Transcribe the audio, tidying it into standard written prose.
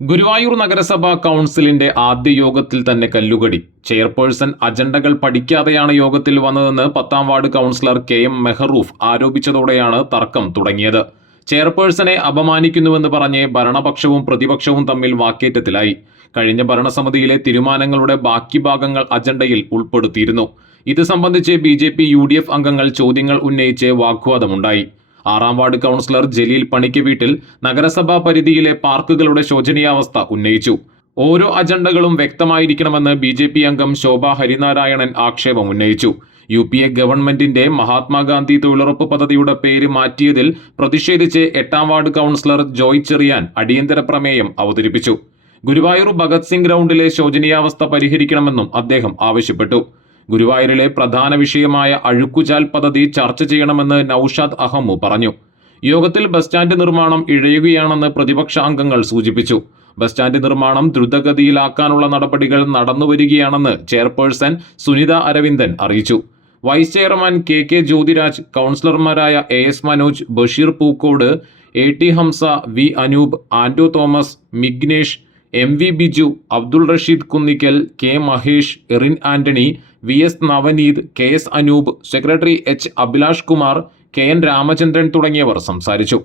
ഗുരുവായൂർ നഗരസഭാ കൗൺസിലിന്റെ ആദ്യ യോഗത്തിൽ തന്നെ കല്ലുകടി. ചെയർപേഴ്സൺ അജണ്ടകൾ പഠിക്കാതെയാണ് യോഗത്തിൽ വന്നതെന്ന് 10ാം വാർഡ് കൗൺസിലർ KM മെഹറൂഫ് ആരോപിച്ചതോടെയാണ് തർക്കം തുടങ്ങിയത്. ചെയർപേഴ്സണെ അപമാനിക്കുന്നുവെന്ന് പറഞ്ഞ് ഭരണപക്ഷവും പ്രതിപക്ഷവും തമ്മിൽ വാക്കേറ്റത്തിലായി. കഴിഞ്ഞ ഭരണസമിതിയിലെ തീരുമാനങ്ങളുടെ ബാക്കി ഭാഗങ്ങൾ അജണ്ടയിൽ ഉൾപ്പെടുത്തിയിരുന്നു. ഇത് സംബന്ധിച്ച് BJP UDF അംഗങ്ങൾ ചോദ്യങ്ങൾ ഉന്നയിച്ച് വാഗ്വാദമുണ്ടായി. 6ാം വാർഡ് കൗൺസിലർ ജലീൽ പണിക്ക് വീട്ടിൽ നഗരസഭാ പരിധിയിലെ പാർക്കുകളുടെ ശോചനീയാവസ്ഥ ഉന്നയിച്ചു. ഓരോ അജണ്ടകളും വ്യക്തമായിരിക്കണമെന്ന് BJP അംഗം ശോഭ ഹരിനാരായണൻ ആക്ഷേപം ഉന്നയിച്ചു. UPA ഗവൺമെന്റിന്റെ മഹാത്മാഗാന്ധി തൊഴിലുറപ്പ് പദ്ധതിയുടെ പേര് മാറ്റിയതിൽ പ്രതിഷേധിച്ച് 8ാം വാർഡ് കൗൺസിലർ ജോയ് ചെറിയാൻ അടിയന്തര പ്രമേയം അവതരിപ്പിച്ചു. ഗുരുവായൂർ ഭഗത് സിംഗ് ഗ്രൗണ്ടിലെ ശോചനീയാവസ്ഥ പരിഹരിക്കണമെന്നും അദ്ദേഹം ആവശ്യപ്പെട്ടു. ഗുരുവായൂരിലെ പ്രധാന വിഷയമായ അഴുക്കുചാൽ പദ്ധതി ചർച്ച ചെയ്യണമെന്ന് നൌഷാദ് അഹമ്മു പറഞ്ഞു. യോഗത്തിൽ ബസ് സ്റ്റാൻഡ് നിർമ്മാണം ഇഴയുകയാണെന്ന് പ്രതിപക്ഷ അംഗങ്ങൾ സൂചിപ്പിച്ചു. ബസ് സ്റ്റാൻഡ് നിർമ്മാണം ദ്രുതഗതിയിലാക്കാനുള്ള നടപടികൾ നടന്നുവരികയാണെന്ന് ചെയർപേഴ്സൺ സുനിത അരവിന്ദൻ അറിയിച്ചു. വൈസ് ചെയർമാൻ KK ജ്യോതിരാജ്, കൗൺസിലർമാരായ AS Manoj, Basheer Pookode, AT Hamsa, V Anoop, Anto Thomas, Mignesh, MV Biju, Abdul Rasheed Kunnikkal, K Mahesh, Erin Antony, VS Navaneeth, KS Anoop, secretary H Abhilash Kumar, KN Ramachandran തുടങ്ങിയവർ സംസാരിച്ചു.